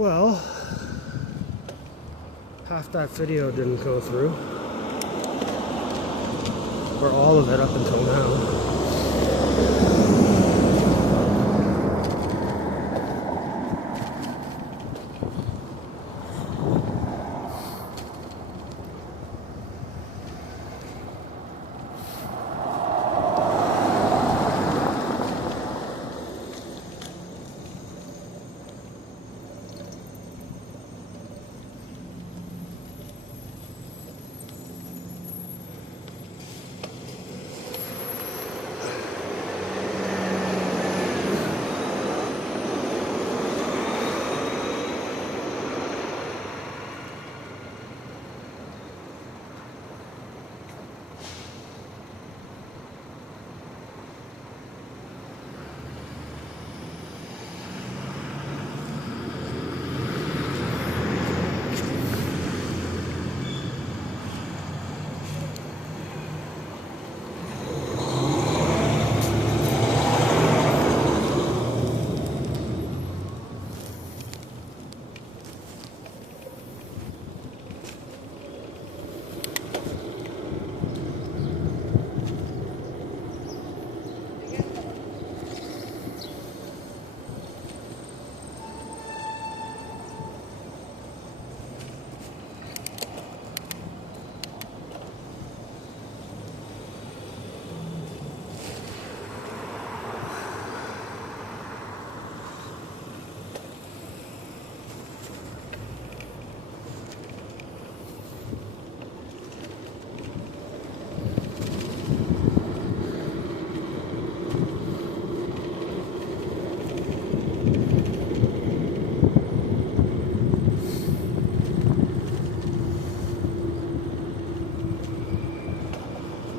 Well, half that video didn't go through, or all of it up until now.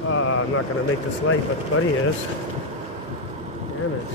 I'm not gonna make this light, but the buddy is. Damn it.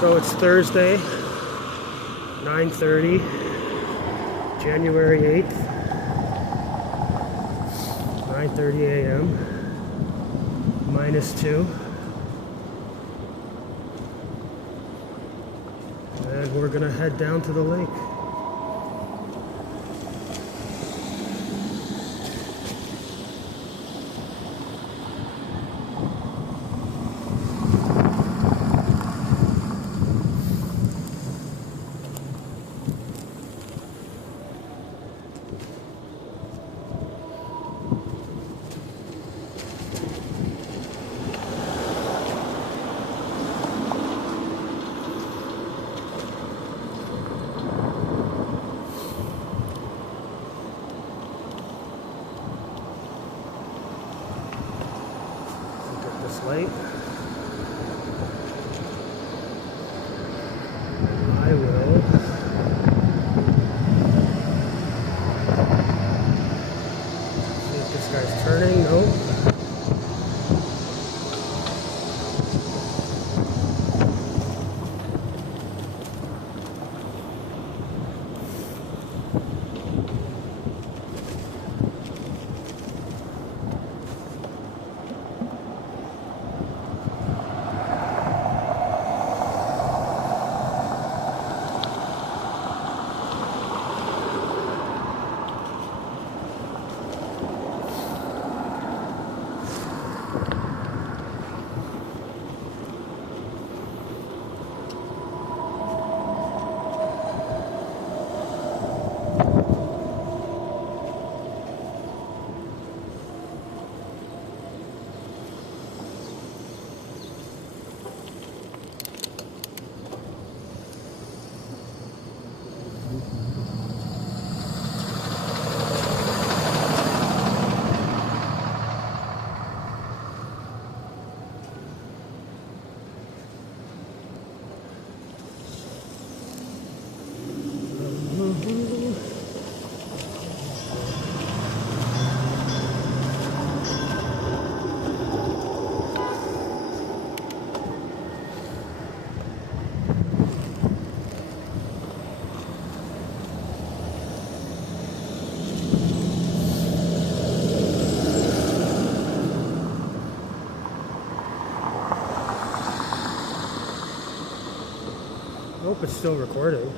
So it's Thursday, 9:30, January 8th, 9:30 a.m., -2. And we're gonna head down to the lake. Light. I will see if this guy's turning. Nope. Nope, it's still recording.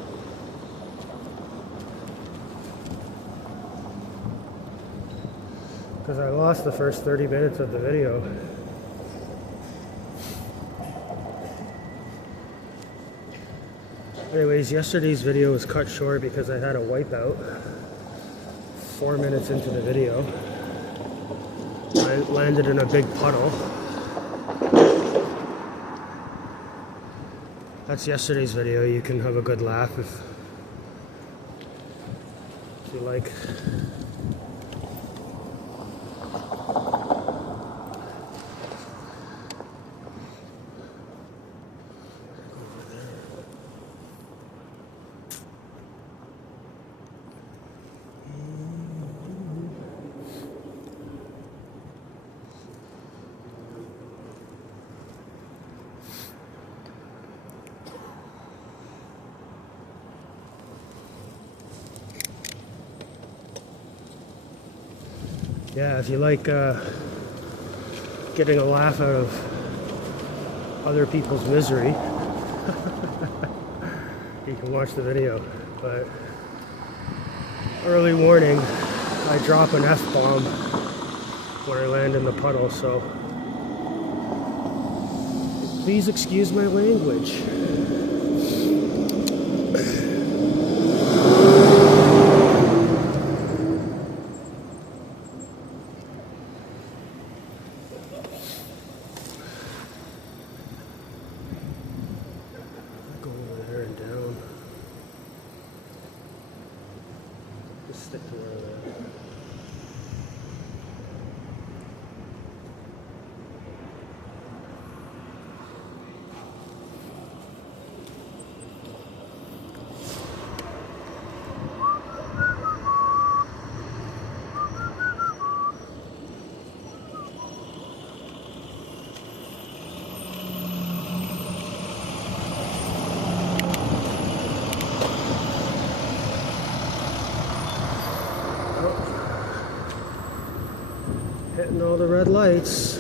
Because I lost the first 30 minutes of the video. Anyways, yesterday's video was cut short because I had a wipeout 4 minutes into the video. I landed in a big puddle. That's yesterday's video. You can have a good laugh if you like. Yeah, if you like getting a laugh out of other people's misery, you can watch the video. But early warning, I drop an F-bomb when I land in the puddle, so please excuse my language. Stick to where they're at. Hitting all the red lights.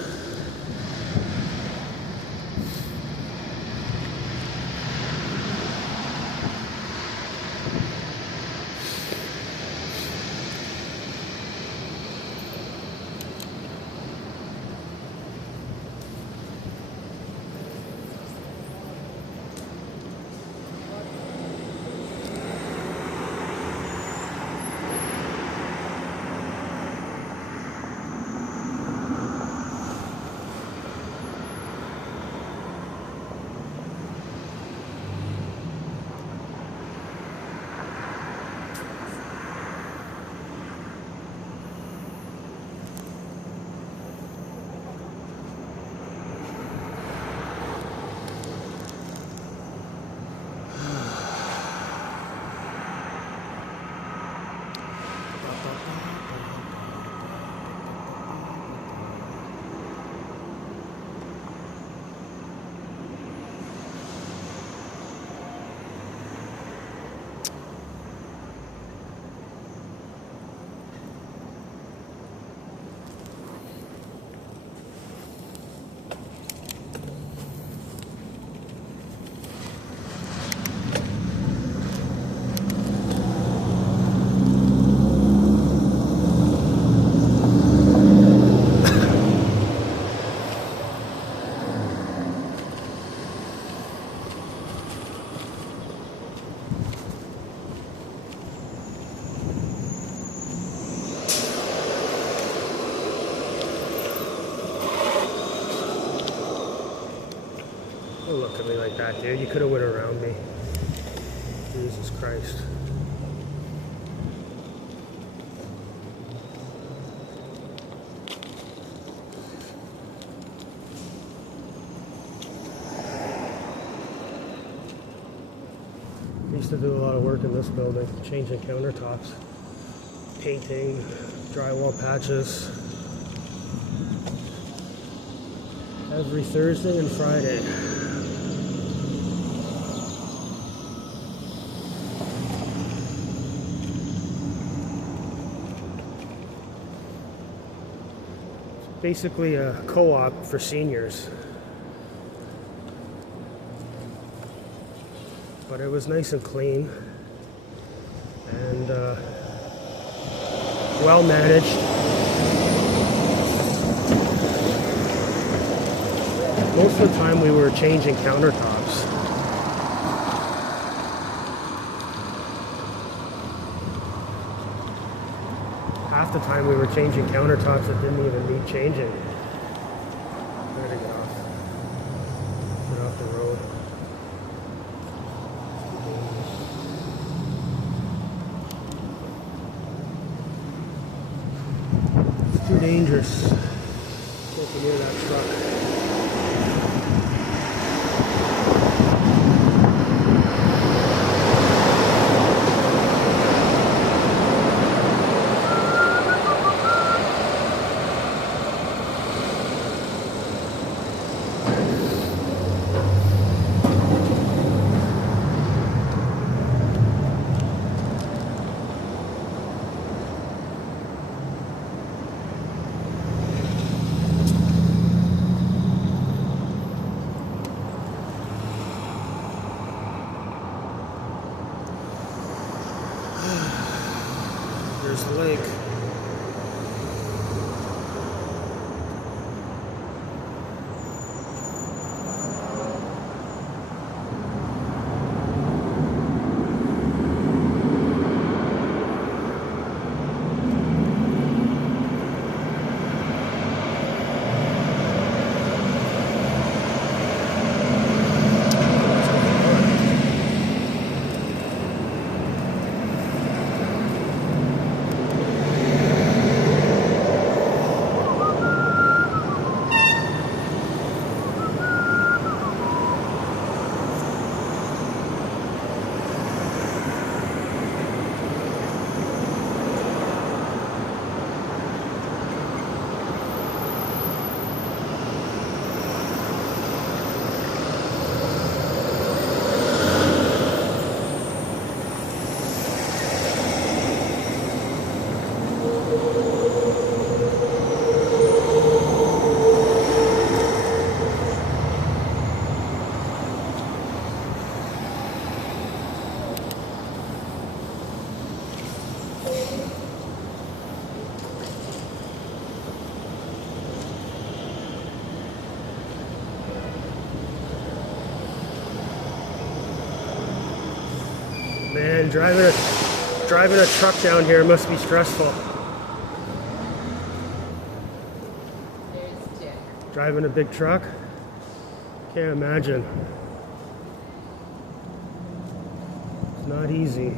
Don't look at me like that, dude. You could have went around me. Jesus Christ. I used to do a lot of work in this building, changing countertops, painting, drywall patches. Every Thursday and Friday. basically a co-op for seniors. But it was nice and clean and well managed. Most of the time we were changing countertops. Half the time we were changing countertops that didn't even need changing. Better get off. Get off the road. It's too dangerous. Can't be near that truck. There's the lake. Man, driving a truck down here must be stressful. There's Dick. Driving a big truck? Can't imagine. It's not easy.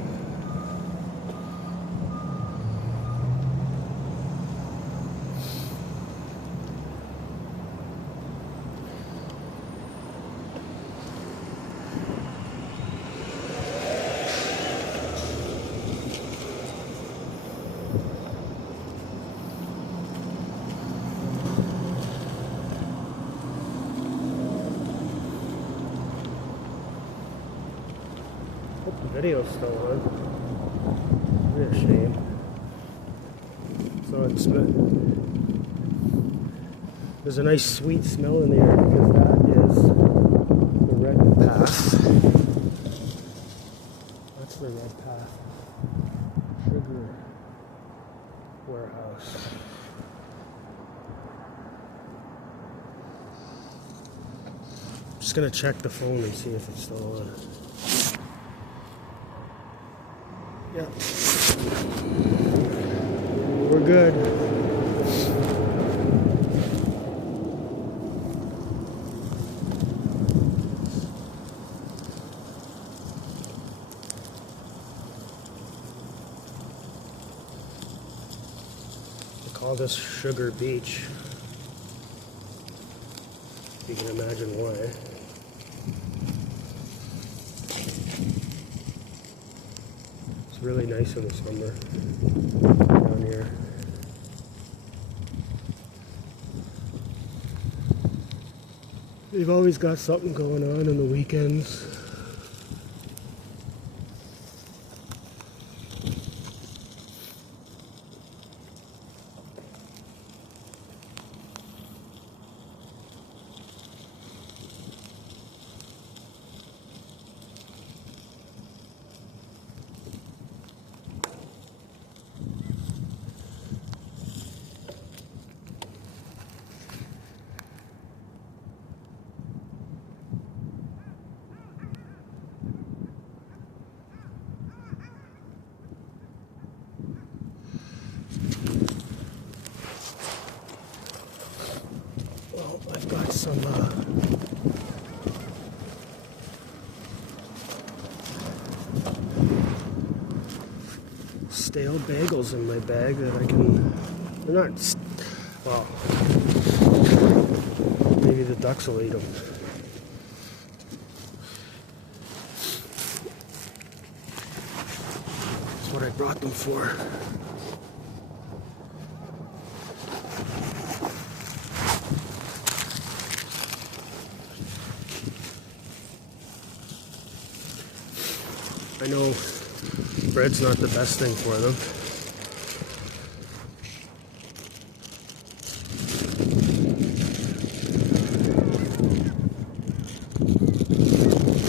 Hope the video's still on. What a shame. So there's a nice sweet smell in the air because that is the red path. That's the red path. Sugar warehouse. Just gonna check the phone and see if it's still on. Yeah. We're good. They call this Sugar Beach. You can imagine why. It's really nice in the summer down here. They've always got something going on the weekends. stale bagels in my bag that I can... They're not... Well, maybe the ducks will eat them. That's what I brought them for. I know bread's not the best thing for them.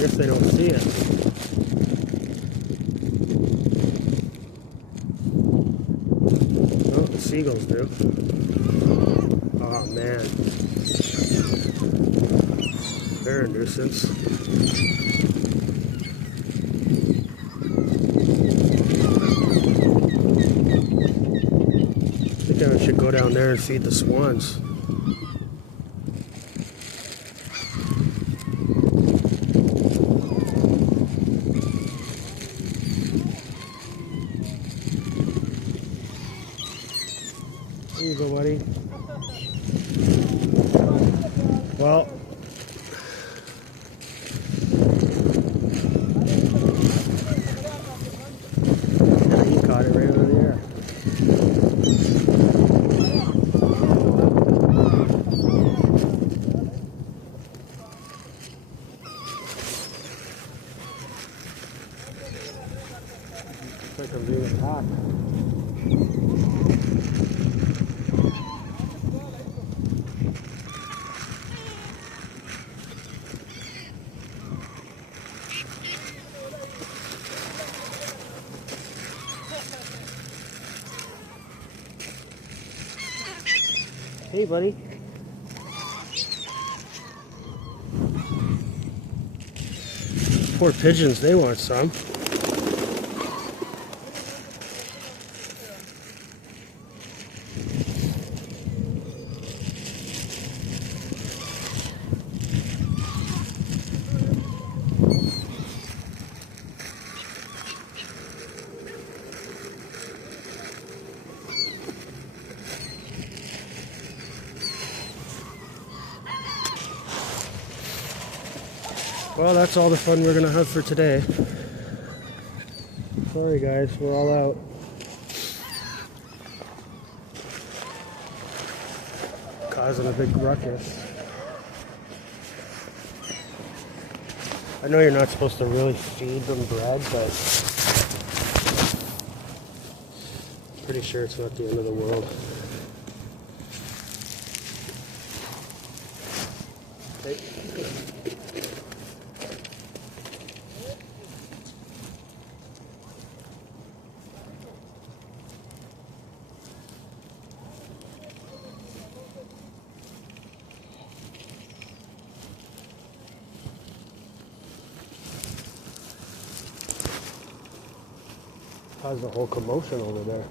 If they don't see it. Oh, the seagulls do. Oh man. They're a nuisance. I think I should go down there and feed the swans. There you go, buddy. Well, yeah, he caught it right over there. Looks like I'm being attacked. Hey, buddy. Poor pigeons, they want some. Well, that's all the fun we're gonna have for today. Sorry guys, we're all out. Causing a big ruckus. I know you're not supposed to really feed them bread, but I'm pretty sure it's not the end of the world. Okay. Caused a whole commotion over there.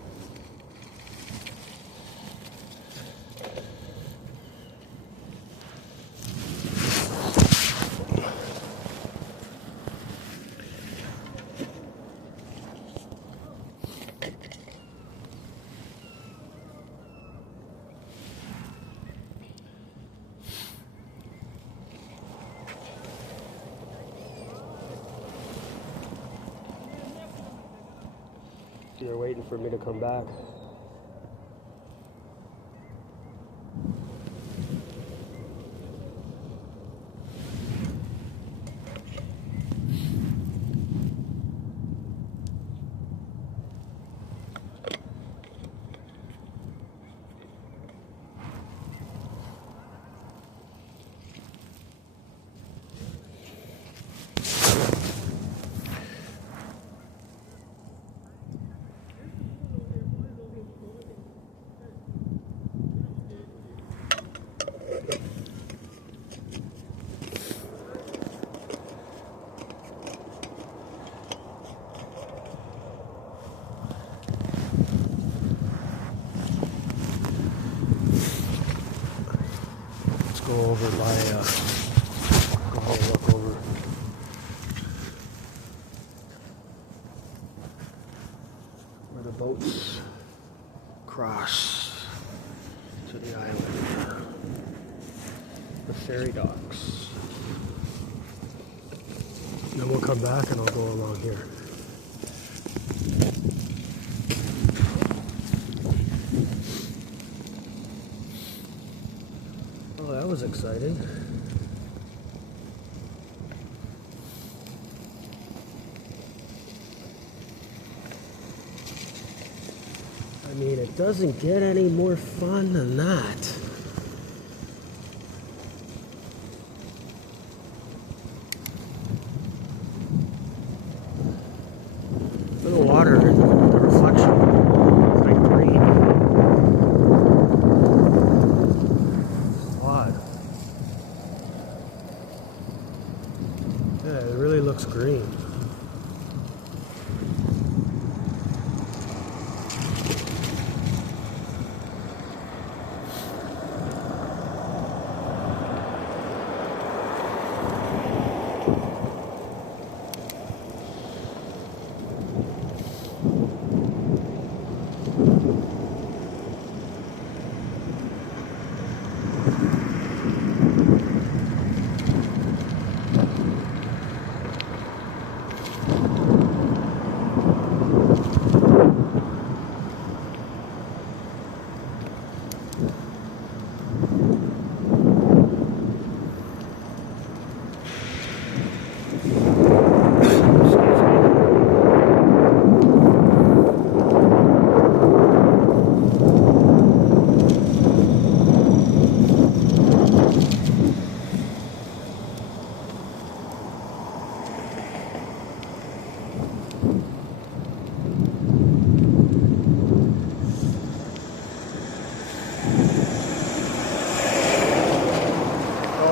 You're waiting for me to come back. Go over by, go ahead and look over. Where the boats cross to the island. The ferry docks. Then we'll come back and I'll go along here. Oh, that was exciting. I mean, it doesn't get any more fun than that. Look at the water, the reflection. It's like green. It's odd. Yeah, it really looks green.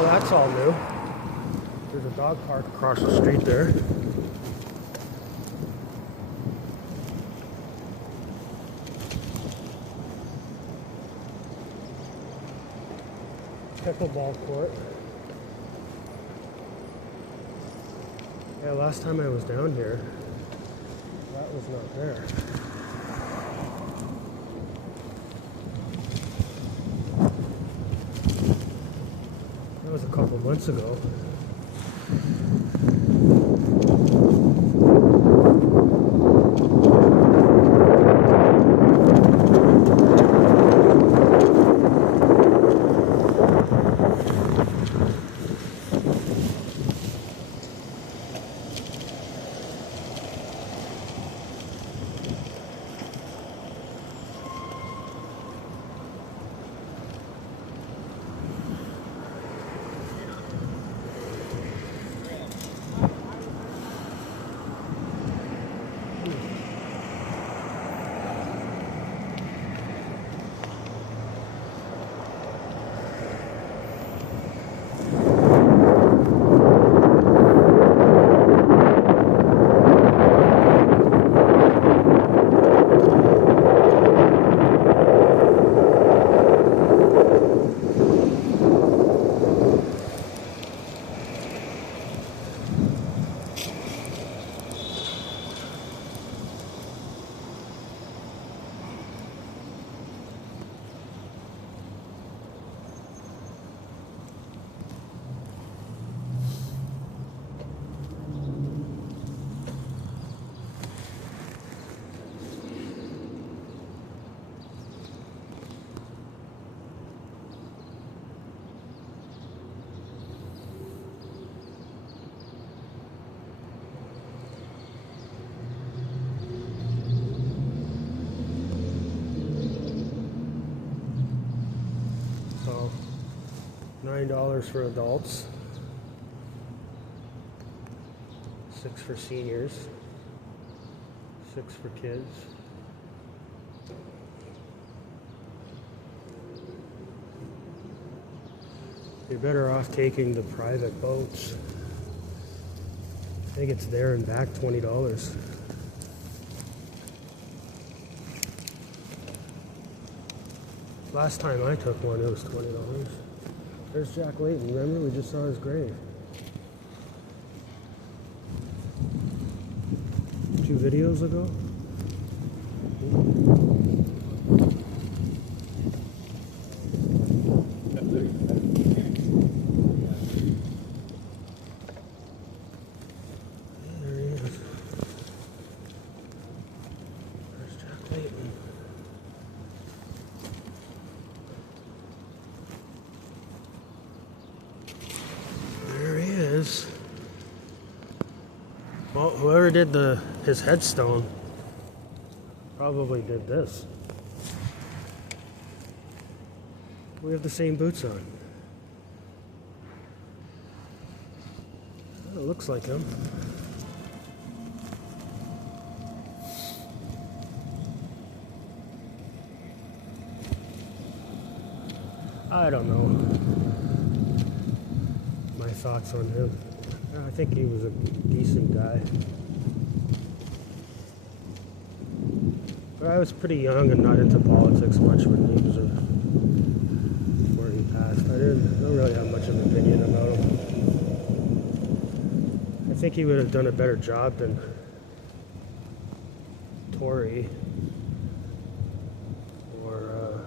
That's all new. There's a dog park across the street there. Pickleball court. Yeah, last time I was down here, that was not there. That was a couple months ago. So $9 for adults, $6 for seniors, $6 for kids. You're better off taking the private boats. I think it's there and back $20. Last time I took one, it was $20. There's Jack Layton. Remember, we just saw his grave 2 videos ago. Well, whoever did his headstone probably did this. We have the same boots on. It looks like him. I don't know. My thoughts on him. I think he was a decent guy. But I was pretty young and not into politics much when he was before he passed. I don't really have much of an opinion about him. I think he would have done a better job than Tory or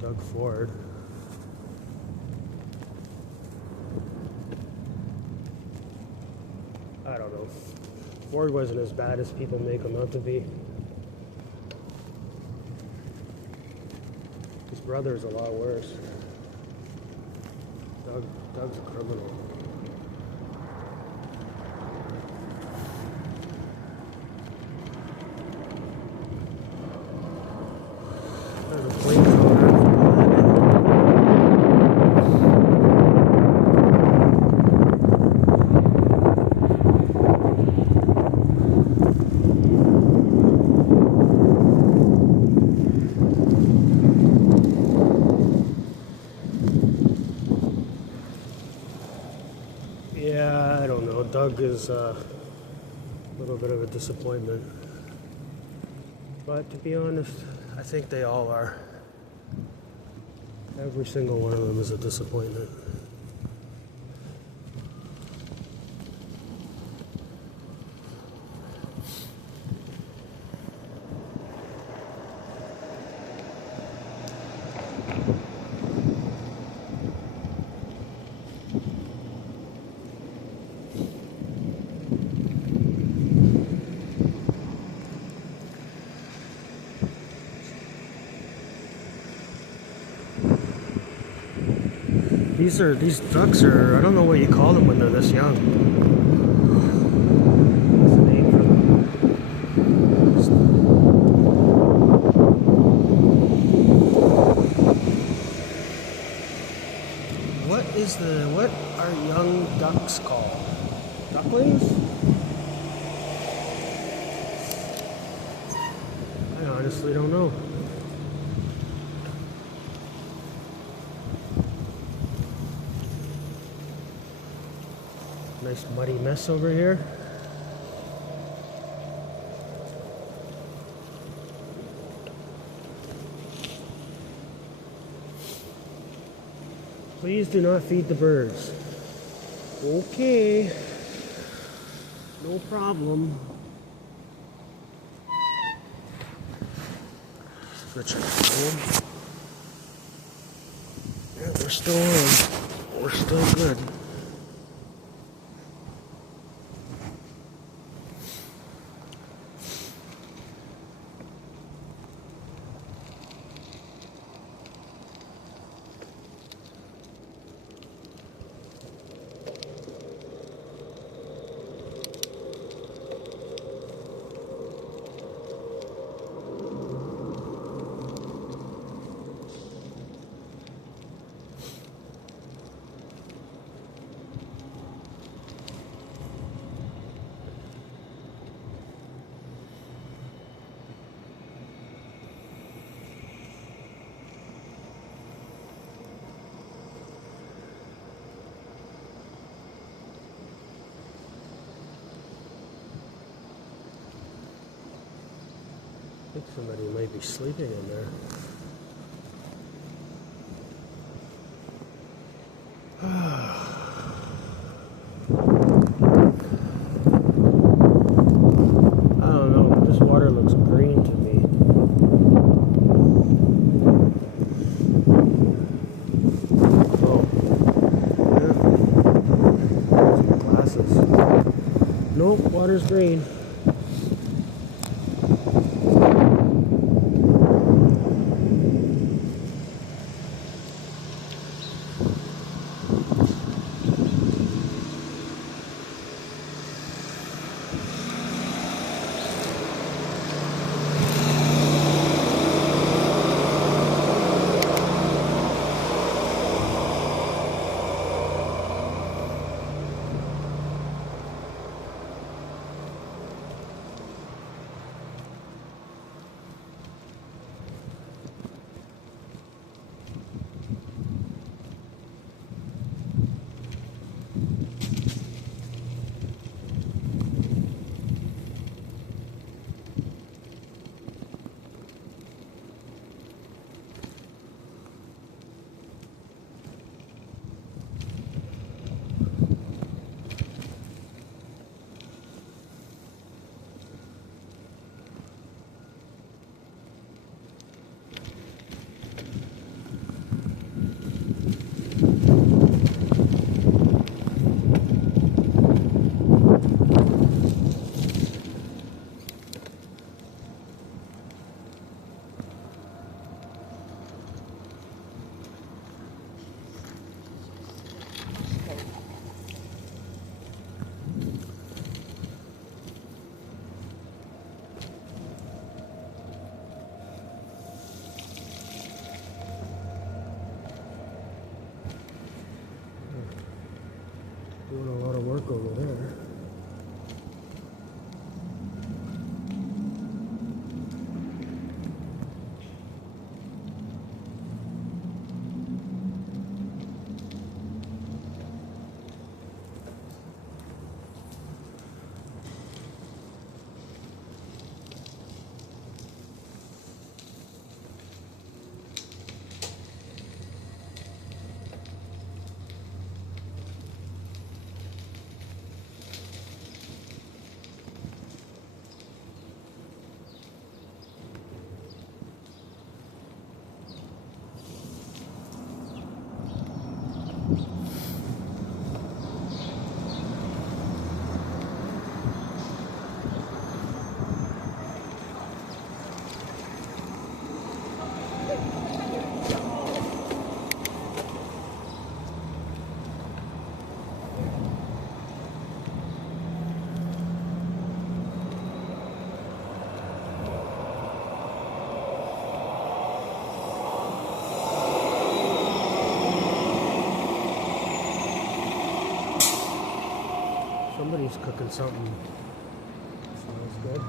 Doug Ford. I don't know. Ford wasn't as bad as people make him out to be. His brother's a lot worse. Doug's a criminal. There's a plane coming out. Yeah, I don't know. Doug is a little bit of a disappointment. But to be honest, I think they all are. Every single one of them is a disappointment. These ducks are, I don't know what you call them when they're this young. What's the name for them? What are young ducks called? Ducklings? I honestly don't know. Nice muddy mess over here. Please do not feed the birds. Okay. No problem. Richard home. Yeah, we're still on. We're still good. I think somebody might be sleeping in there. I don't know, this water looks green to me. Oh, yeah. Glasses. Nope, water's green. walk over there. Somebody's cooking something. Smells good.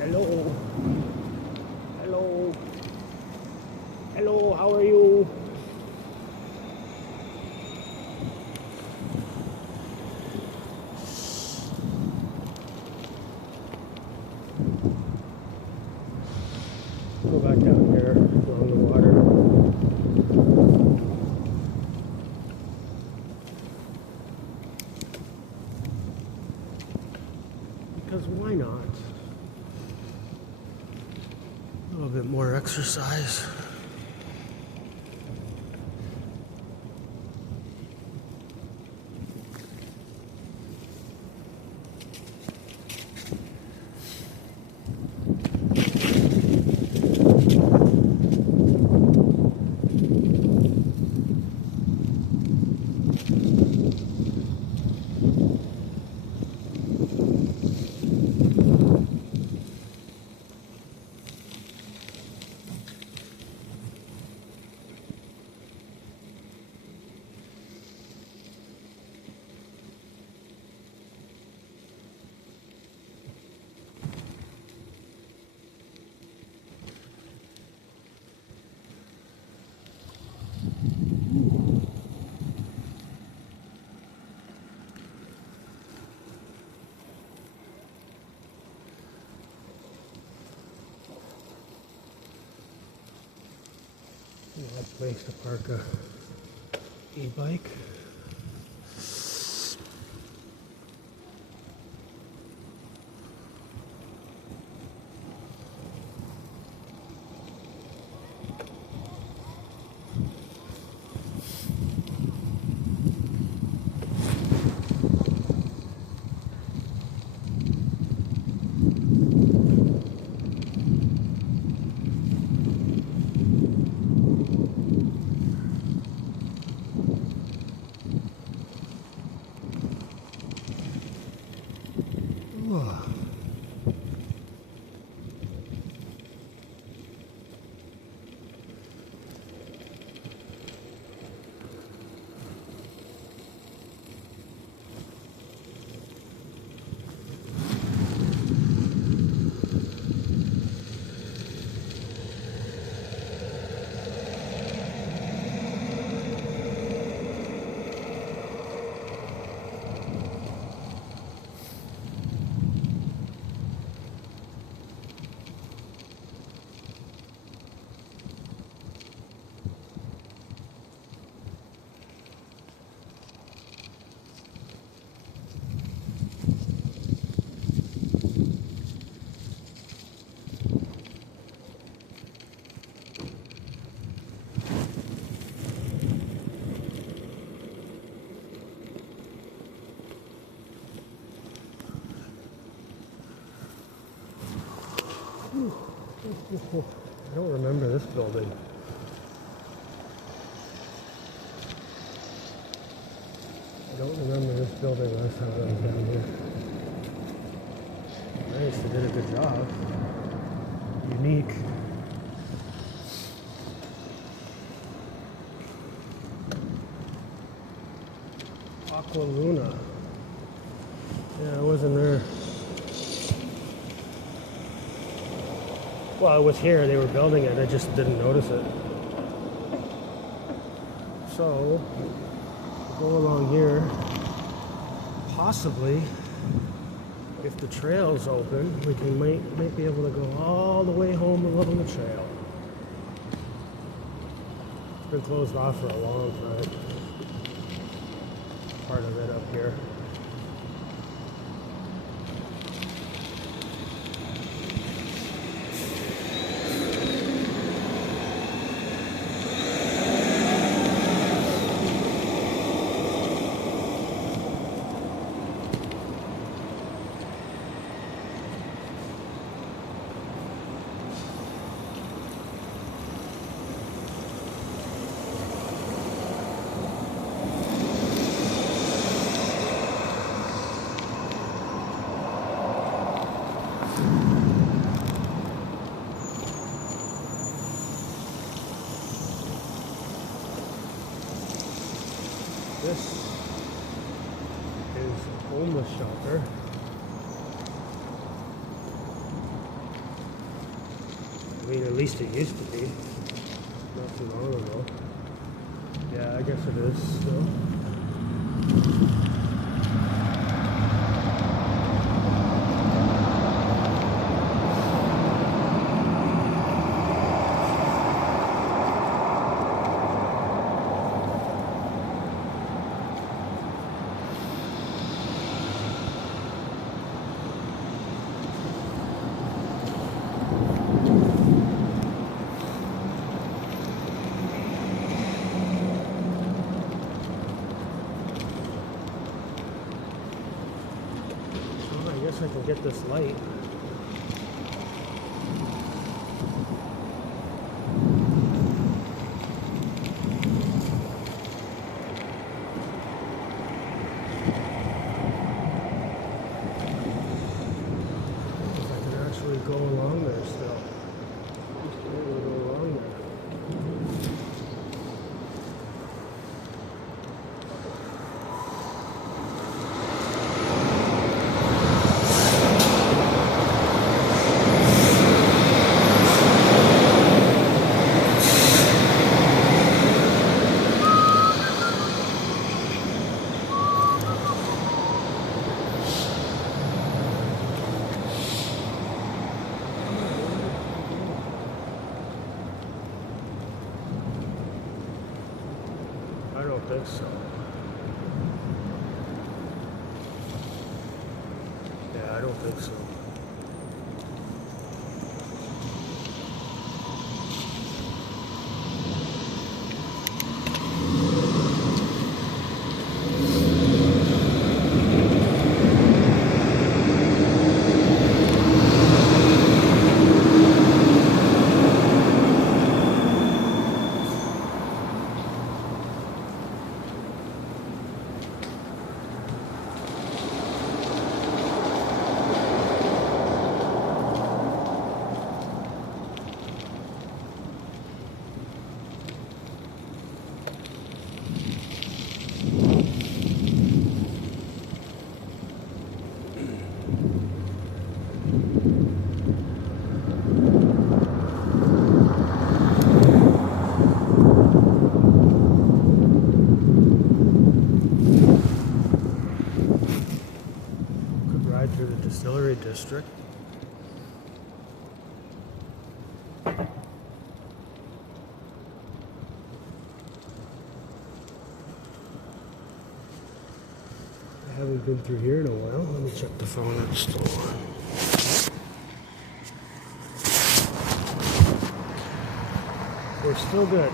Hello. Hello. Hello, how are you? Go back down here along the water. Because why not? A little bit more exercise. Nice place to park a e-bike. Oh, I don't remember this building. I don't remember this building last time I was down here. Nice, they did a good job. Unique. Aqua Luna. Yeah, I wasn't there. Well, I was here, they were building it, I just didn't notice it. So, we'll go along here. Possibly, if the trail's open, we might be able to go all the way home along the trail. It's been closed off for a long time. Part of it up here. This is a homeless shelter. I mean, at least it used to be. Not too long ago. Yeah, I guess it is still. I can get this light. If I can actually go along there still. Just be able to go along there. I don't think so. Yeah, I don't think so. Through the distillery district. I haven't been through here in a while. Let me check the phone. It's still on. We're still good.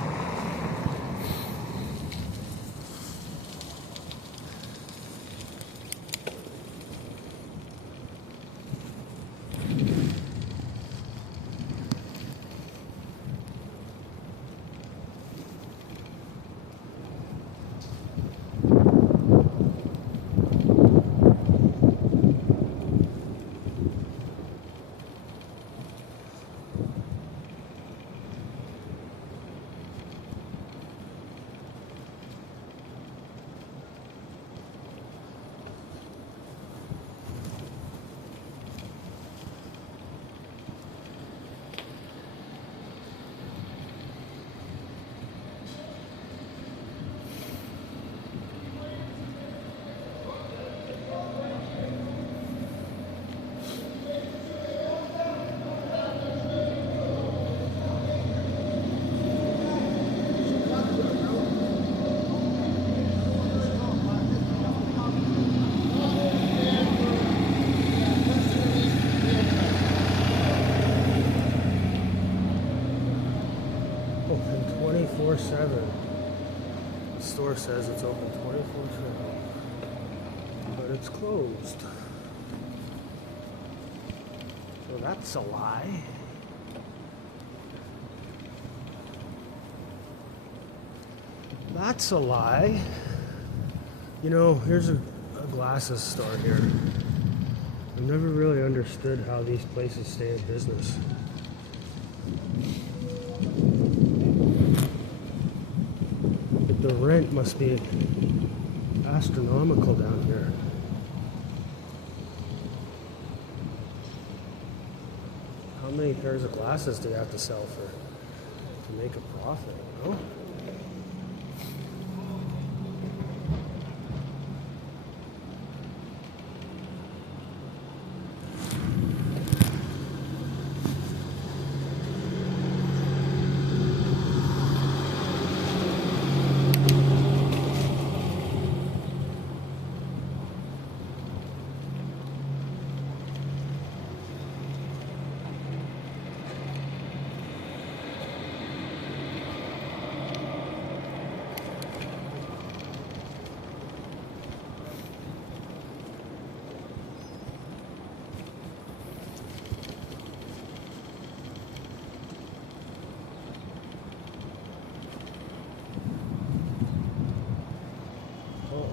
open 24/7. The store says it's open 24/7, but it's closed. So that's a lie. That's a lie. You know, here's a glasses store here. I've never really understood how these places stay in business. The rent must be astronomical down here. How many pairs of glasses do you have to sell to make a profit, you know?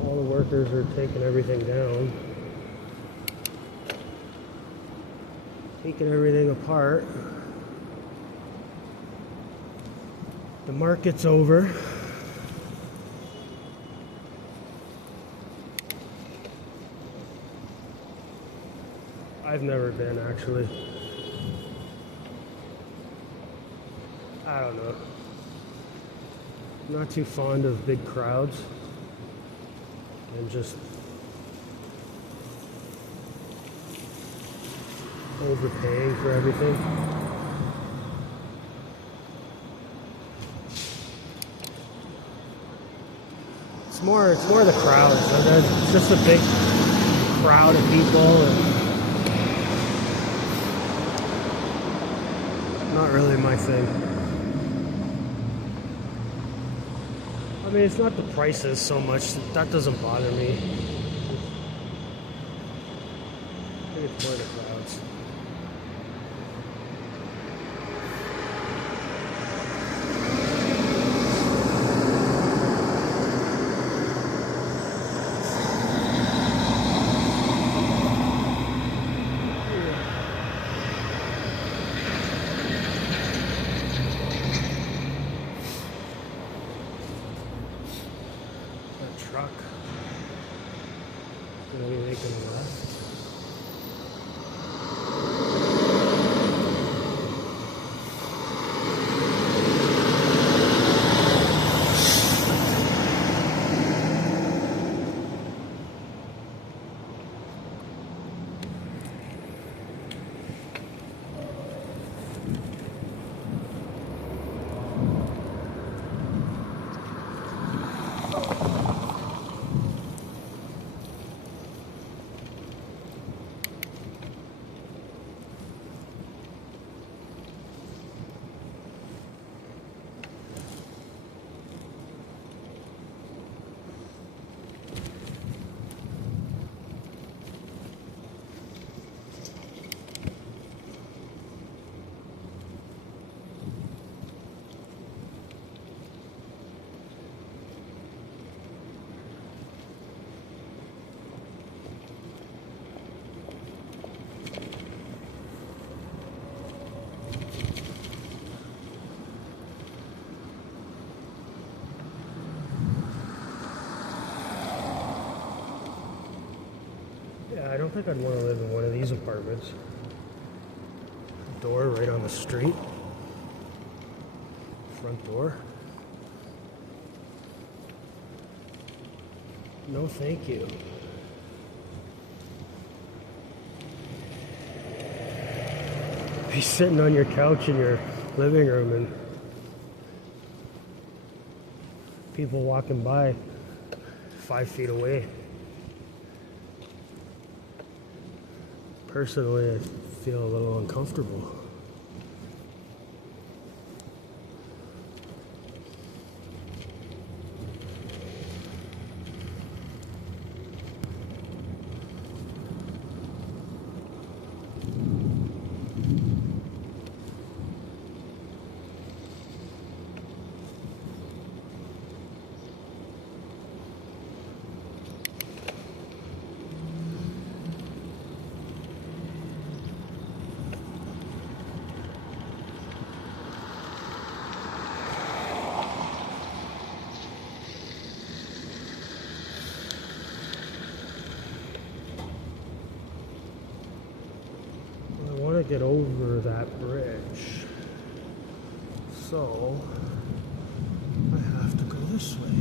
All the workers are taking everything down, taking everything apart. The market's over. I've never been, actually. I don't know. I'm not too fond of big crowds and just overpaying for everything. It's more the crowds. It's just a big crowd of people, and not really my thing. I mean, it's not the prices so much. That doesn't bother me. I think it's more the crowds. Truck. Gonna be making a left. Yeah, I don't think I'd want to live in one of these apartments. Door right on the street. Front door. No, thank you. Be sitting on your couch in your living room and people walking by 5 feet away. Personally, I feel a little uncomfortable. get over that bridge. So I have to go this way.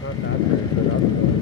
Not that bridge, but up there.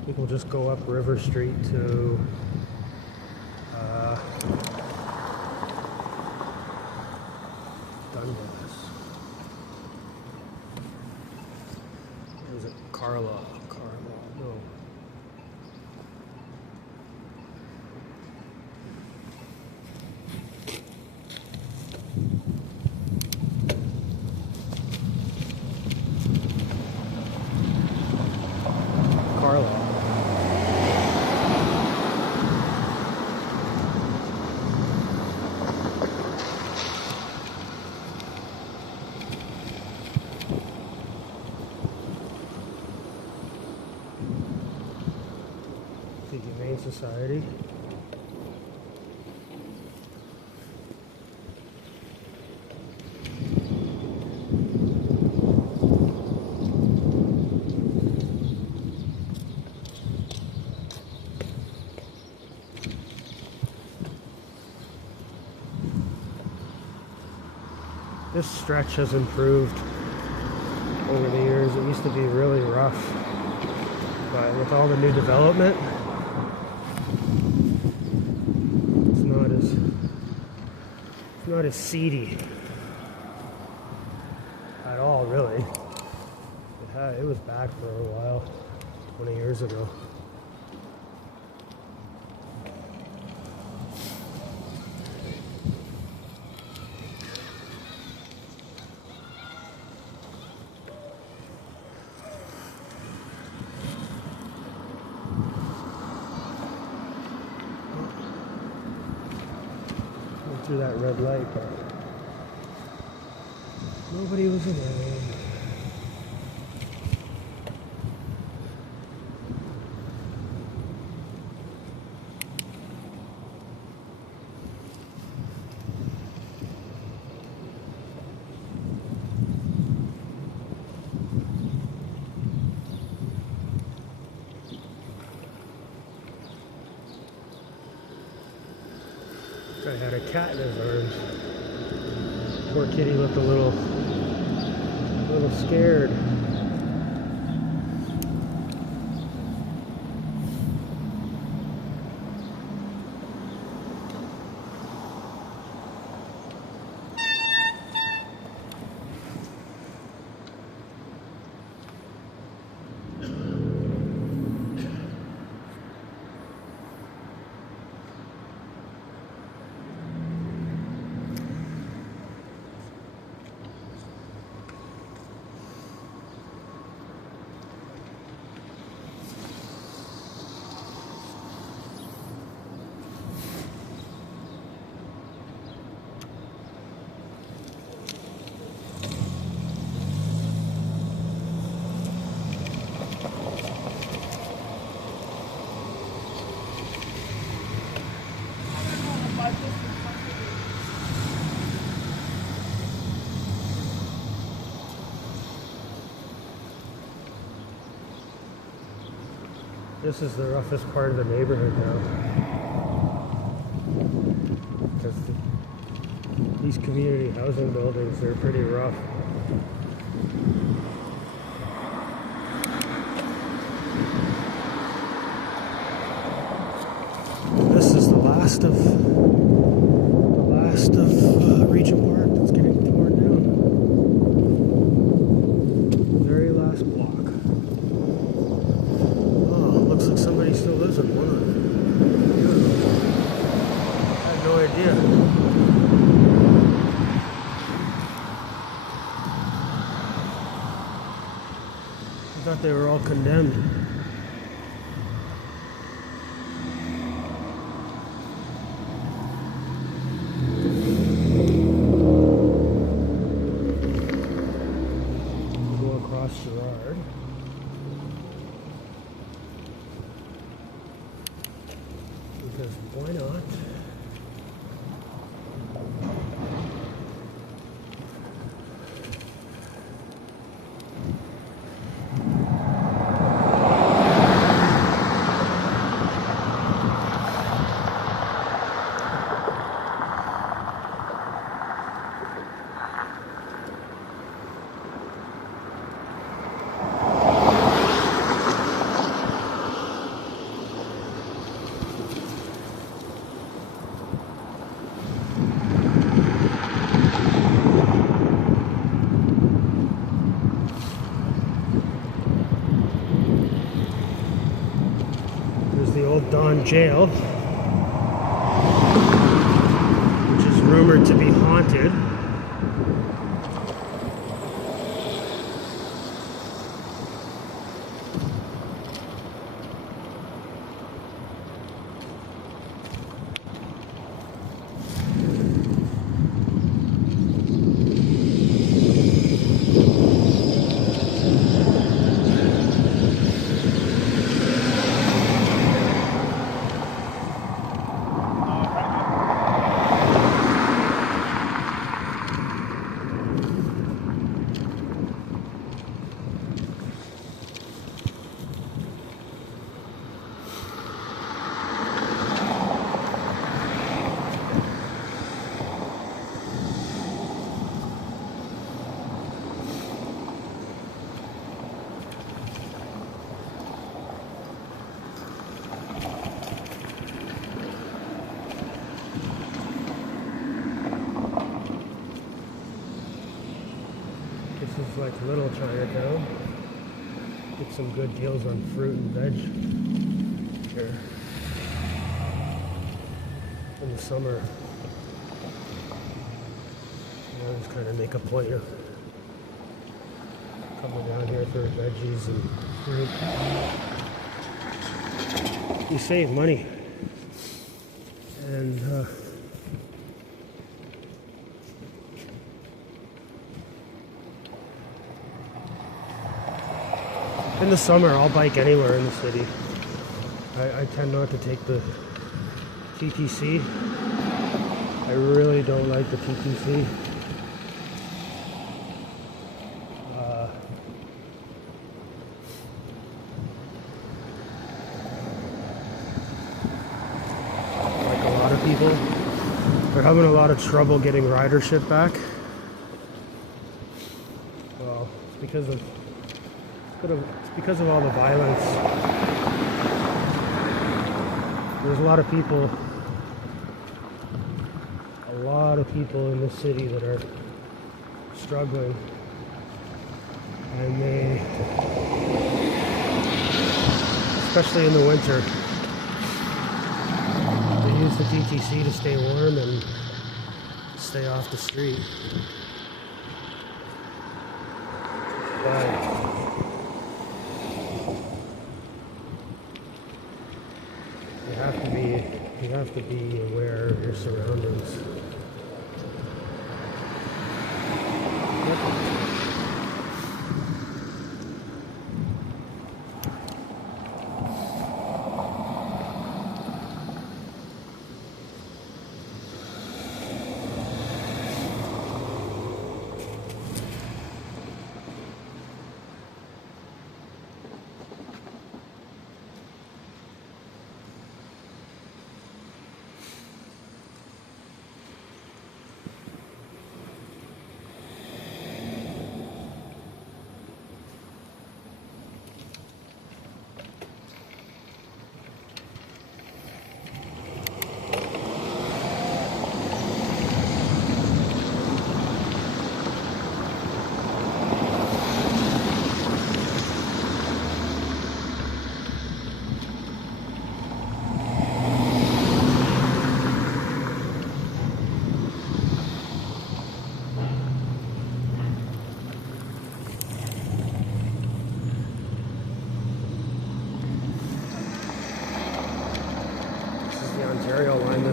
I think we'll just go up River Street to Dundas. Or is it Carla? No. Carla. The Humane Society. This stretch has improved over the years. It used to be really rough, but with all the new development, it's not as seedy at all, really. It was bad for a while, 20 years ago. Through that red light, but nobody was around. Guy had a cat in his arms. Poor kitty looked a little scared. This is the roughest part of the neighborhood now. Because these community housing buildings, they're pretty rough. This is the last of Regent Park that's getting torn down. The very last block. Oh, looks like somebody still lives in one of them. I had no idea. I thought they were all condemned. Gerard. Because why not? Don Jail, which is rumored to be haunted. This is like little Chinatown. Get some good deals on fruit and veg here. In the summer, I always kind of make a point of coming down here for veggies and fruit. You save money. And in the summer, I'll bike anywhere in the city. I tend not to take the TTC. I really don't like the TTC. Like a lot of people, they're having a lot of trouble getting ridership back. Well, it's because of all the violence. There's a lot of people in this city that are struggling, and they, especially in the winter, they use the DTC to stay warm and stay off the street. But you have to be aware of your surroundings.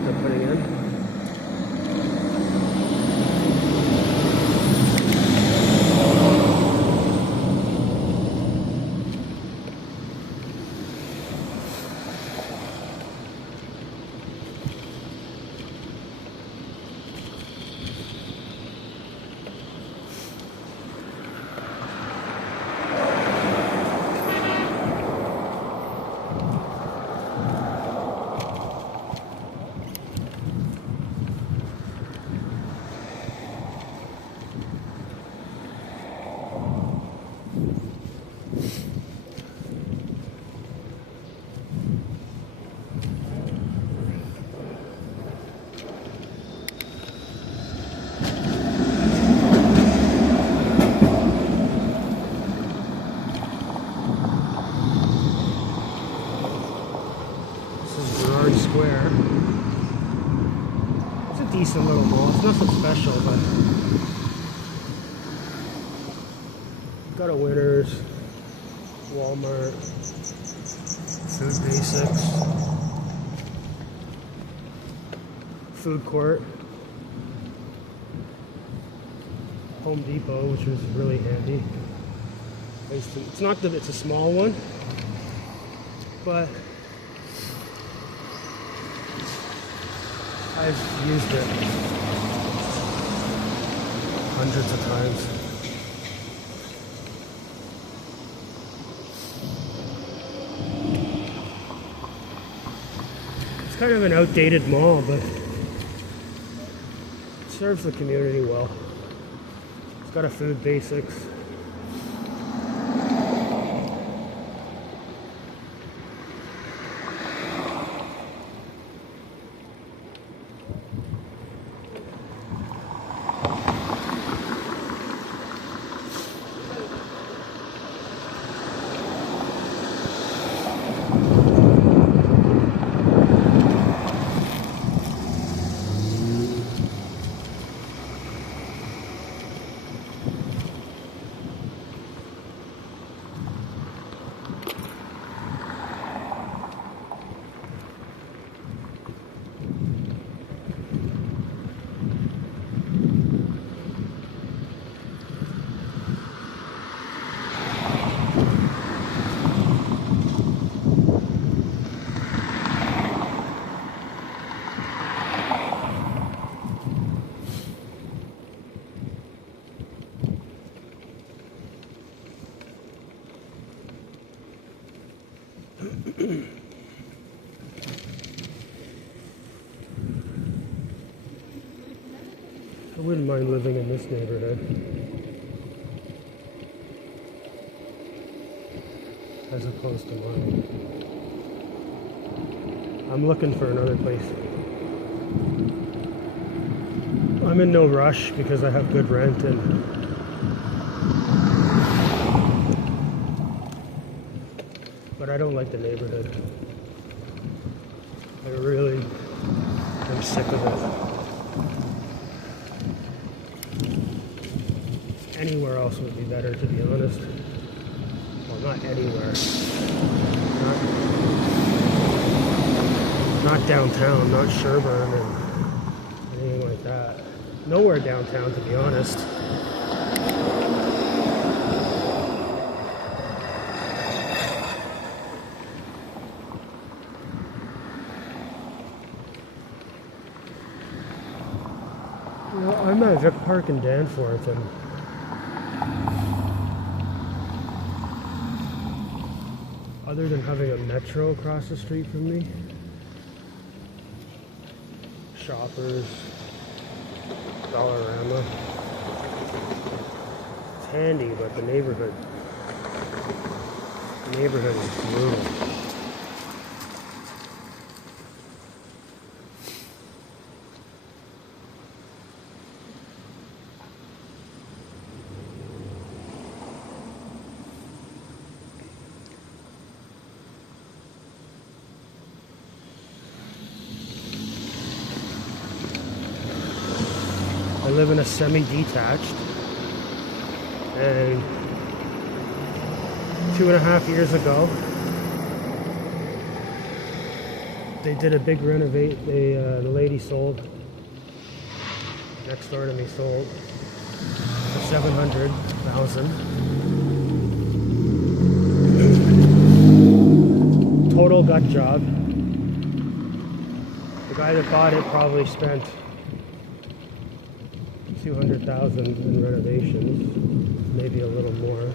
they're putting in. Square. It's a decent little mall. It's nothing special, but got a Winners, Walmart, Food Basics, food court, Home Depot, which was really handy. It's not that it's a small one, but I've used it hundreds of times. It's kind of an outdated mall, but it serves the community well. It's got a Food Basics. I wouldn't mind living in this neighborhood as opposed to mine. I'm looking for another place. I'm in no rush because I have good rent but I don't like the neighborhood. I really am sick of it. Anywhere else would be better, to be honest. Well, not anywhere. Not downtown, not Sherburne and anything like that. Nowhere downtown, to be honest. You know, I'm at Vic Park in Danforth, and other than having a metro across the street from me, Shoppers, Dollarama, it's handy, but the neighborhood is brutal. I live in a semi-detached, and 2.5 years ago, They did a big renovate. The lady sold. Next door to me sold for $700,000. Total gut job. The guy that bought it probably spent $200,000 in renovations, maybe a little more.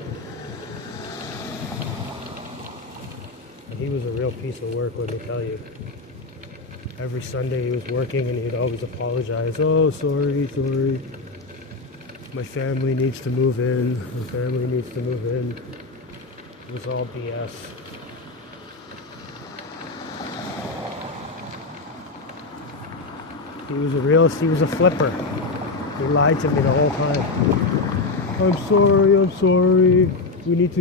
He was a real piece of work, let me tell you. Every Sunday he was working and he'd always apologize. Oh, sorry. My family needs to move in. My family needs to move in. It was all BS. He was a realist. He was a flipper. He lied to me the whole time. I'm sorry. We need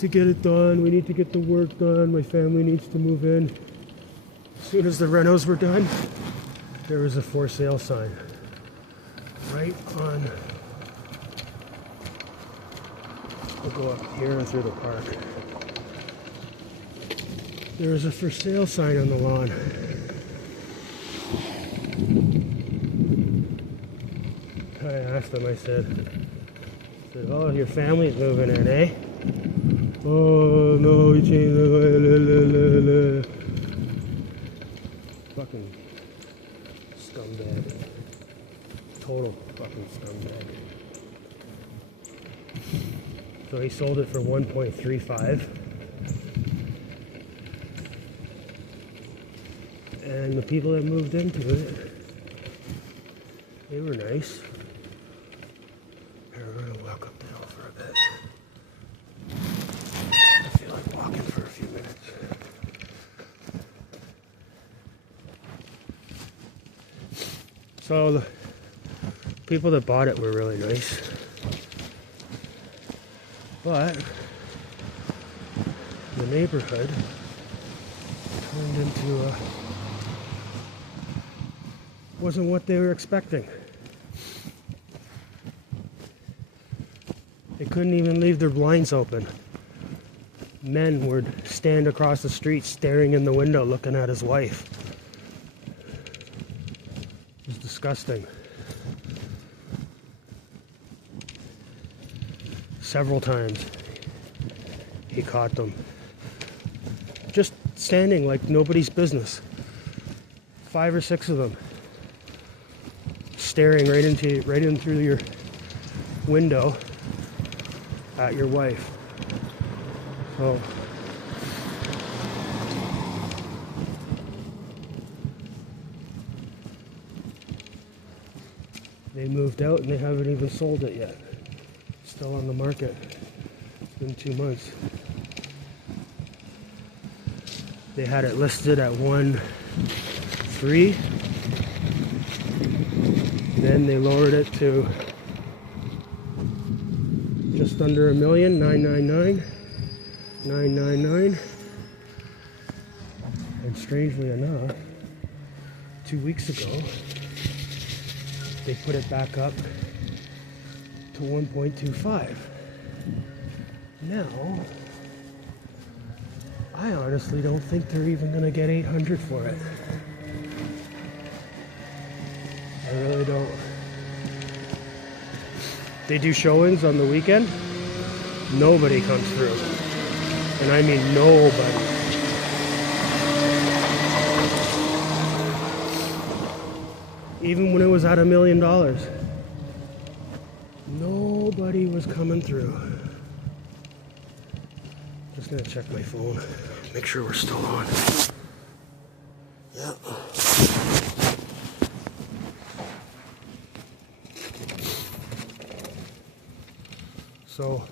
to get it done. We need to get the work done. My family needs to move in. As soon as the renos were done, there was a for sale sign. Right on. We'll go up here through the park. There was a for sale sign on the lawn. I asked him, I said, oh, your family's moving in, eh? Oh, no, we changed the... Fucking scumbag. Total fucking scumbag. So he sold it for 1.35. And the people that moved into it, they were nice. Here, we're gonna walk up the hill for a bit. I feel like walking for a few minutes. So the people that bought it were really nice. But the neighborhood turned into wasn't what they were expecting. They couldn't even leave their blinds open. Men would stand across the street staring in the window looking at his wife. It was disgusting. Several times he caught them. Just standing like nobody's business. 5 or 6 of them. Staring right in through your window at your wife. So they moved out and they haven't even sold it yet. Still on the market. It's been 2 months. They had it listed at 1.3. Then they lowered it to just under $1 million, 999. And strangely enough, 2 weeks ago, they put it back up to 1.25. Now, I honestly don't think they're even going to get 800 for it. I really don't. They do showings on the weekend. Nobody comes through. And I mean nobody. Even when it was at $1 million, nobody was coming through. Just gonna check my phone, make sure we're still on. Yeah. So,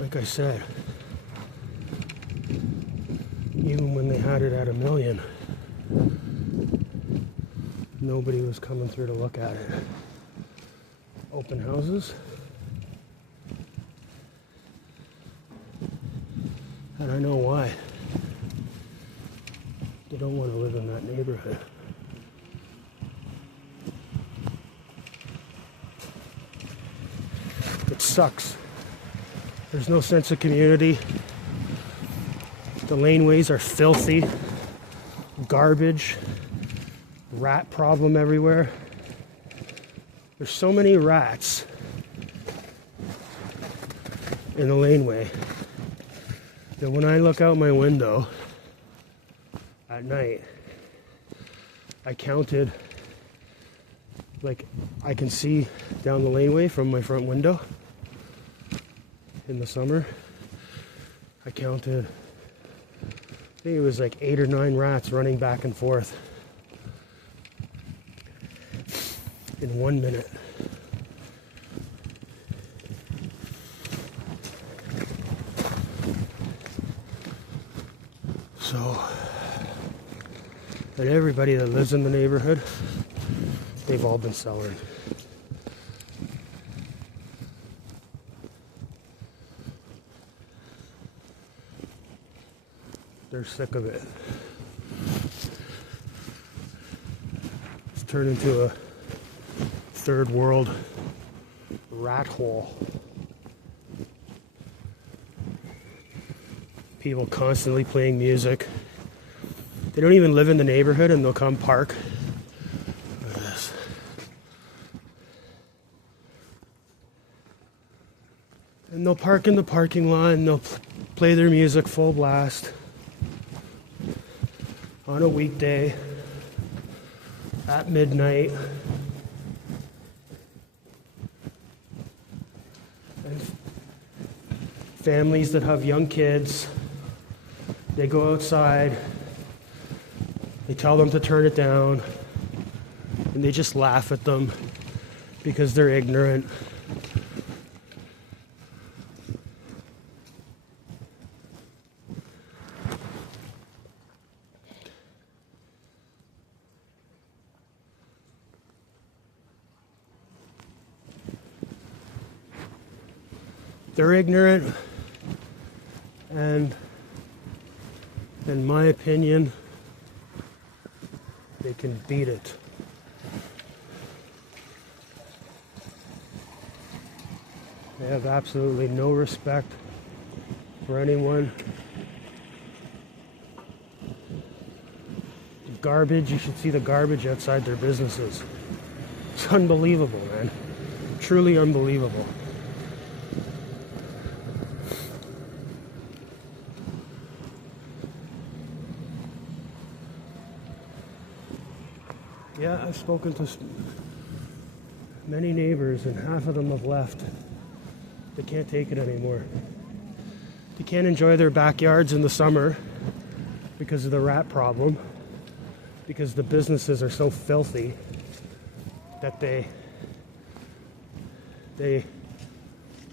like I said, even when they had it at $1 million, nobody was coming through to look at it. Open houses. And I know why. They don't want to live in that neighborhood. It sucks. There's no sense of community. The laneways are filthy, garbage, rat problem everywhere. There's so many rats in the laneway that when I look out my window at night, I counted, like I can see down the laneway from my front window in the summer. I counted, I think it was like 8 or 9 rats running back and forth in 1 minute. So, and everybody that lives in the neighborhood, they've all been selling. They're sick of it. It's turned into a third world rat hole. People constantly playing music. They don't even live in the neighborhood and they'll come park. Look at this. And they'll park in the parking lot and they'll play their music full blast on a weekday at midnight. And families that have young kids, they go outside, they tell them to turn it down, and they just laugh at them because they're ignorant. They're ignorant, and in my opinion, they can beat it. They have absolutely no respect for anyone. Garbage, you should see the garbage outside their businesses. It's unbelievable, man. Truly unbelievable. Yeah, I've spoken to many neighbors and half of them have left. They can't take it anymore. They can't enjoy their backyards in the summer because of the rat problem, because the businesses are so filthy that they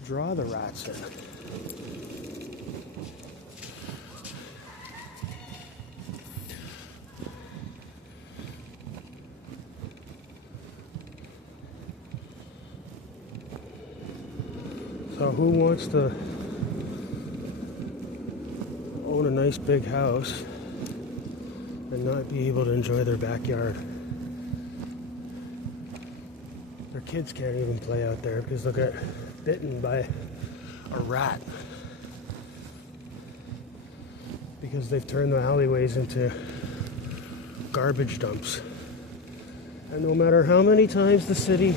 draw the rats in. So who wants to own a nice big house and not be able to enjoy their backyard? Their kids can't even play out there because they'll get bitten by a rat because they've turned the alleyways into garbage dumps. And no matter how many times the city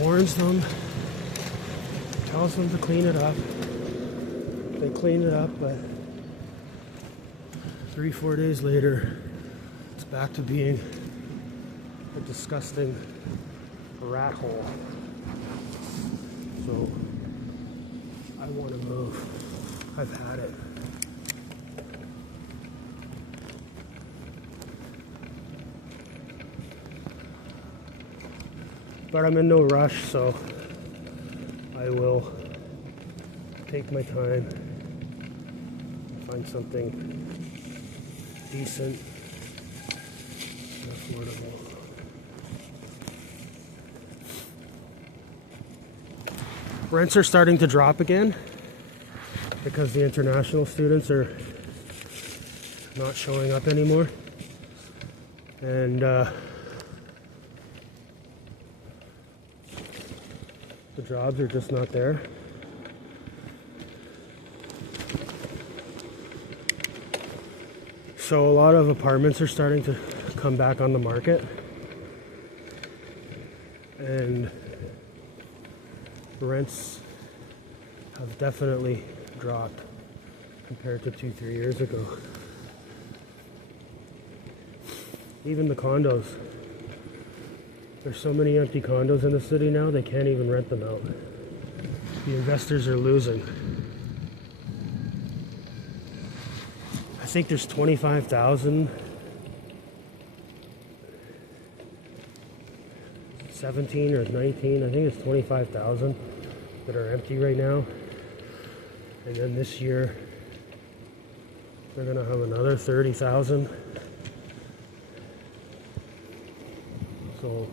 warns them, tells them to clean it up, they clean it up, but 3-4 days later, it's back to being a disgusting rat hole. So, I want to move. I've had it. But I'm in no rush, so I will take my time, find something decent and affordable. Rents are starting to drop again because the international students are not showing up anymore. And the jobs are just not there. So a lot of apartments are starting to come back on the market, and rents have definitely dropped compared to 2-3 years ago. Even the condos. There's so many empty condos in the city now, they can't even rent them out. The investors are losing. I think there's 25,000, 17 or 19, I think it's 25,000 that are empty right now. And then this year, they're gonna have another 30,000. So,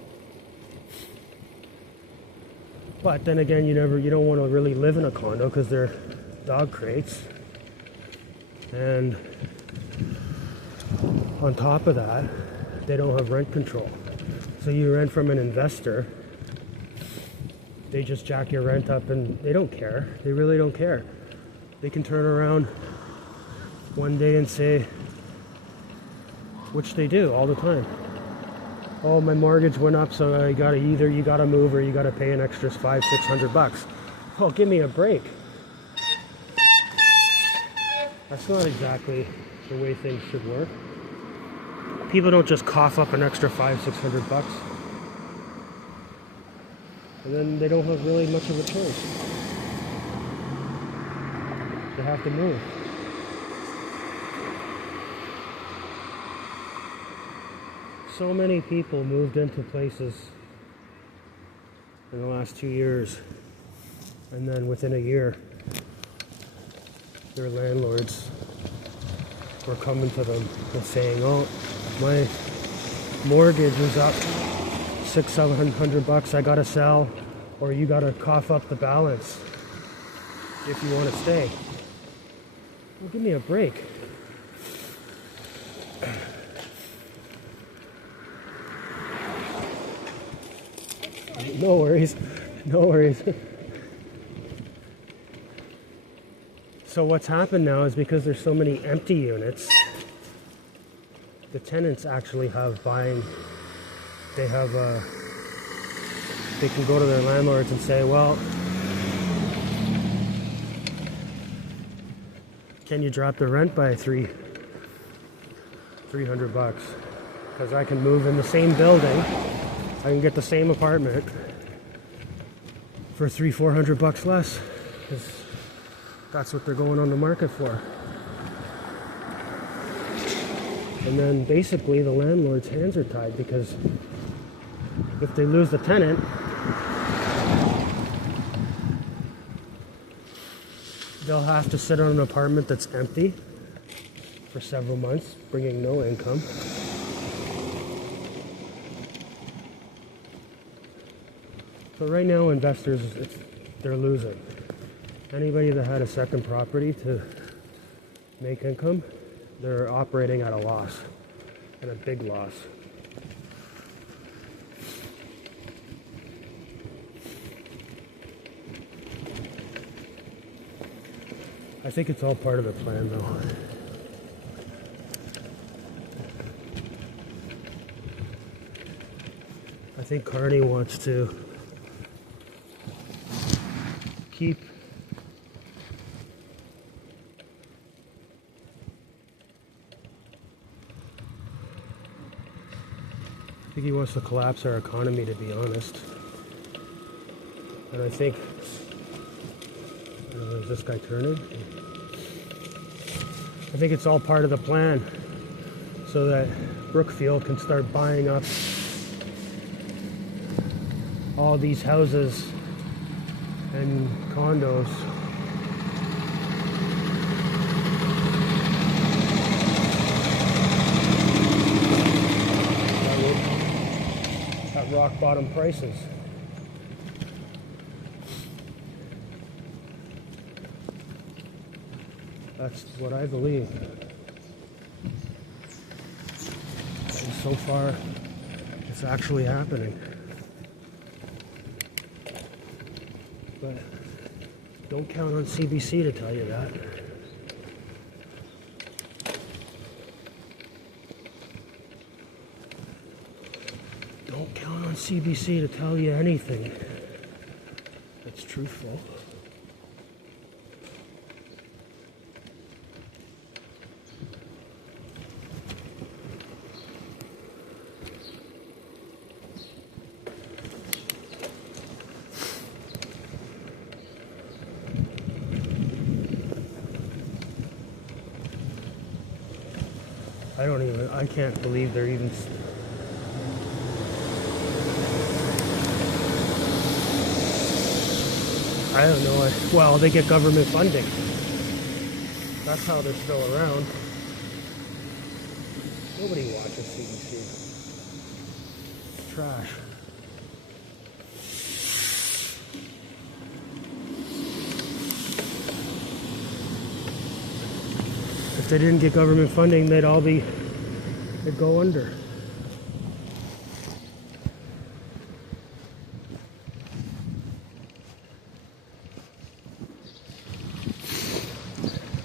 but then again, you don't want to really live in a condo because they're dog crates. And on top of that, they don't have rent control. So you rent from an investor, they just jack your rent up and they don't care. They really don't care. They can turn around one day and say, which they do all the time. Oh, my mortgage went up, so you gotta move or you gotta pay an extra $500-600. Oh, give me a break. That's not exactly the way things should work. People don't just cough up an extra $500-600, and then they don't have really much of a choice. They have to move. So many people moved into places in the last 2 years, and then within a year, their landlords were coming to them and saying, oh, my mortgage is up $600-700, I gotta sell, or you gotta cough up the balance if you want to stay. Well, give me a break. No worries, no worries. So what's happened now is because there's so many empty units, the tenants actually have buying, they can go to their landlords and say, well, can you drop the rent by $300? Because I can move in the same building, I can get the same apartment for $300-400 less, because that's what they're going on the market for. And then basically the landlord's hands are tied, because if they lose the tenant, they'll have to sit on an apartment that's empty for several months, bringing no income. So right now, investors, they're losing. Anybody that had a second property to make income, they're operating at a loss, and a big loss. I think it's all part of the plan, though. I think Carney wants to keep I think he wants to collapse our economy, to be honest. And I think, is this guy turning? I think it's all part of the plan so that Brookfield can start buying up all these houses and condos. At rock bottom prices. That's what I believe. And so far, it's actually happening. But don't count on CBC to tell you that. count on CBC to tell you anything that's truthful. I can't believe they're even... I don't know. Well, they get government funding. That's how they're still around. Nobody watches CBC. It's trash. If they didn't get government funding, they'd go under.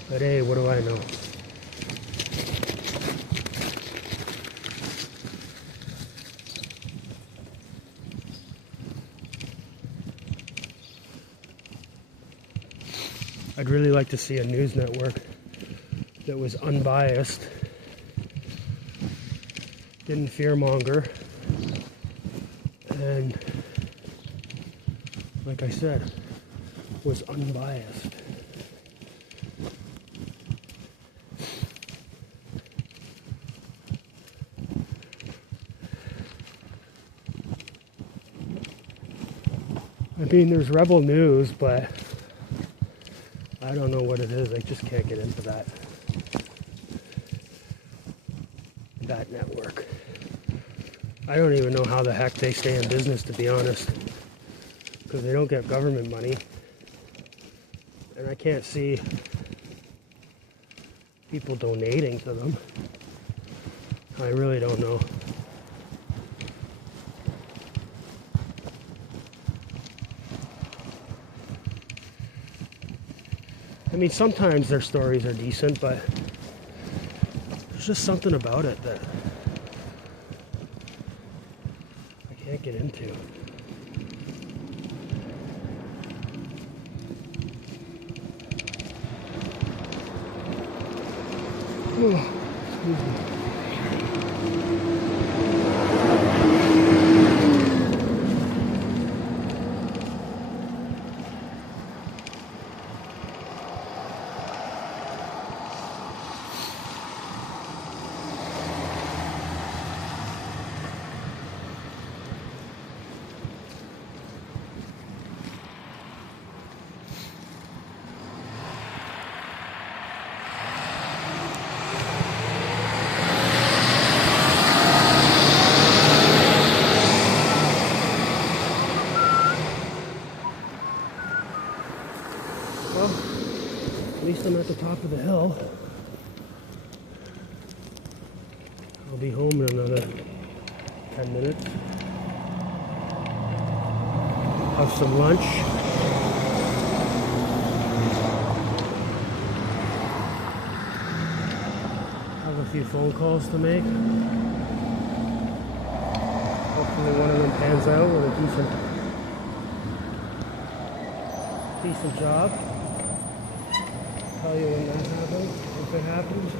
But hey, what do I know? I'd really like to see a news network that was unbiased, didn't fearmonger, and like I said, was unbiased. I mean, there's Rebel News, but I don't know what it is. I just can't get into that network. I don't even know how the heck they stay in business, to be honest, because they don't get government money, and I can't see people donating to them. I really don't know. I mean, sometimes their stories are decent, but there's just something about it that I can't get into. Oh, excuse me. Well, at least I'm at the top of the hill. I'll be home in another 10 minutes. Have some lunch. Have a few phone calls to make. Hopefully one of them pans out with a decent job. Tell you when that happens, if it happens.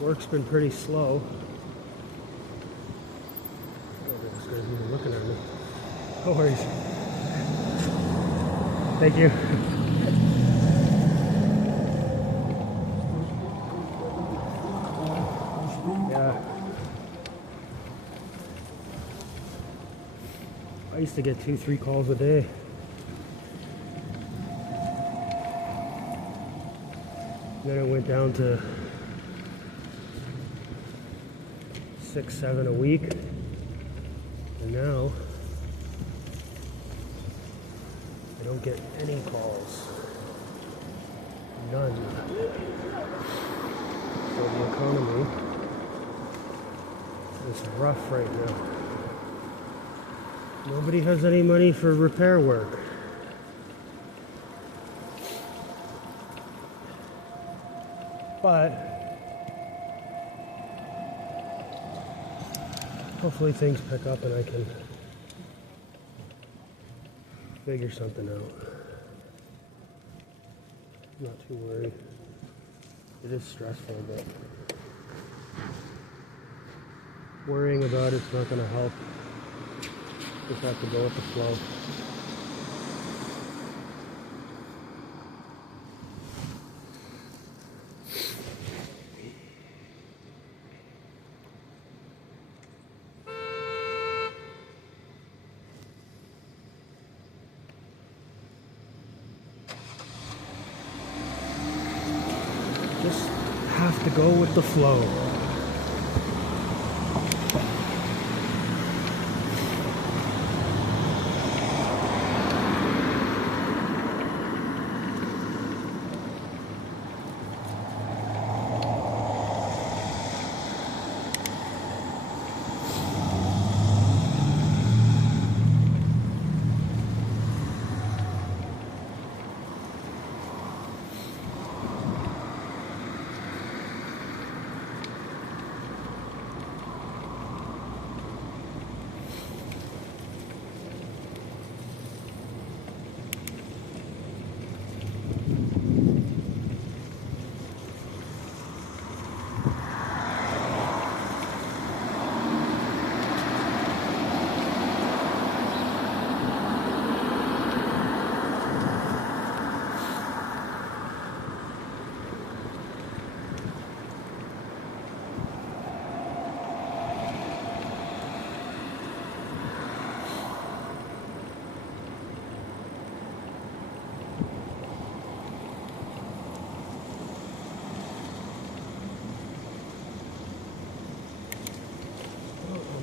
Work's been pretty slow. I don't think this guy's even looking at me. No worries. Thank you. Yeah. I used to get 2-3 calls a day. Then it went down to 6-7 a week, and now don't get any calls. None. So the economy is rough right now. Nobody has any money for repair work. But hopefully things pick up and I can figure something out. I'm not too worried. It is stressful, but worrying about it's not going to help. Just have to go with the flow. Just have to go with the flow.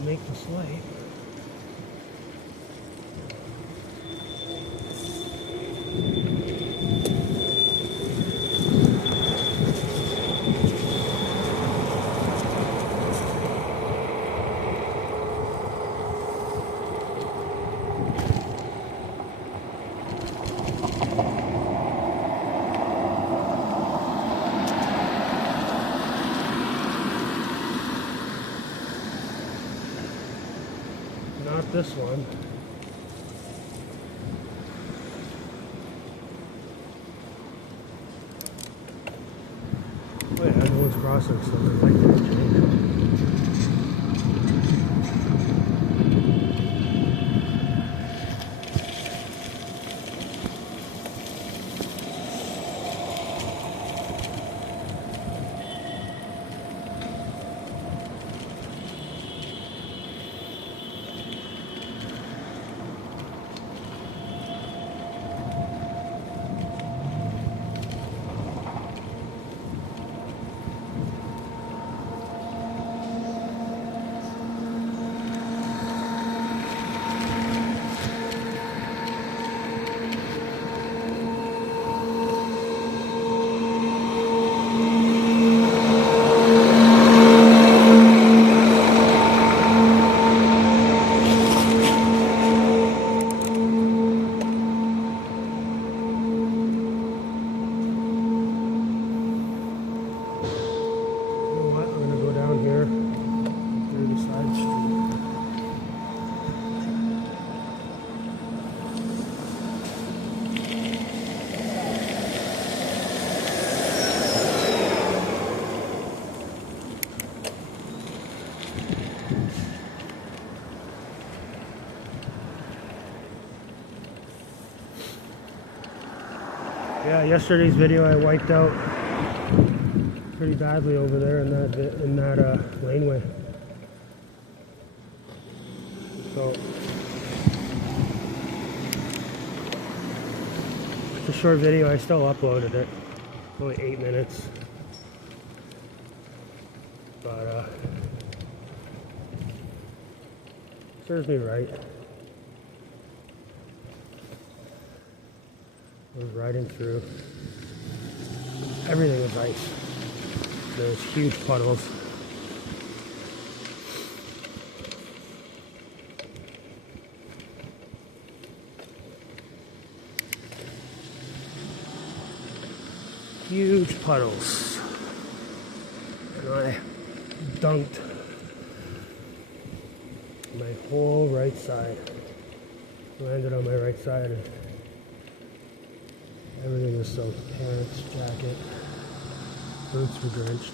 Make this light. Not this one. Oh yeah, no one's crossing, so the light didn't change. Yeah, yesterday's video I wiped out pretty badly over there in that laneway. So it's a short video. I still uploaded it. Only 8 minutes, but serves me right. We're riding through. Everything is ice. There's huge puddles. Huge puddles. And I dunked my whole right side. Landed on my right side and everything was soaked. Pants, jacket, boots were drenched.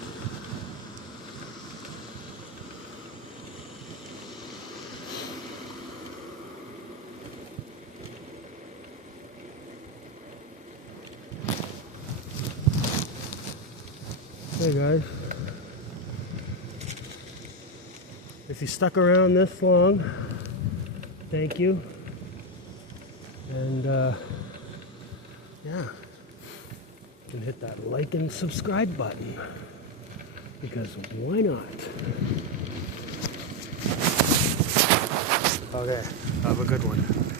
Hey guys, if you stuck around this long, thank you. And yeah, you can hit that like and subscribe button, because why not? Okay, have a good one.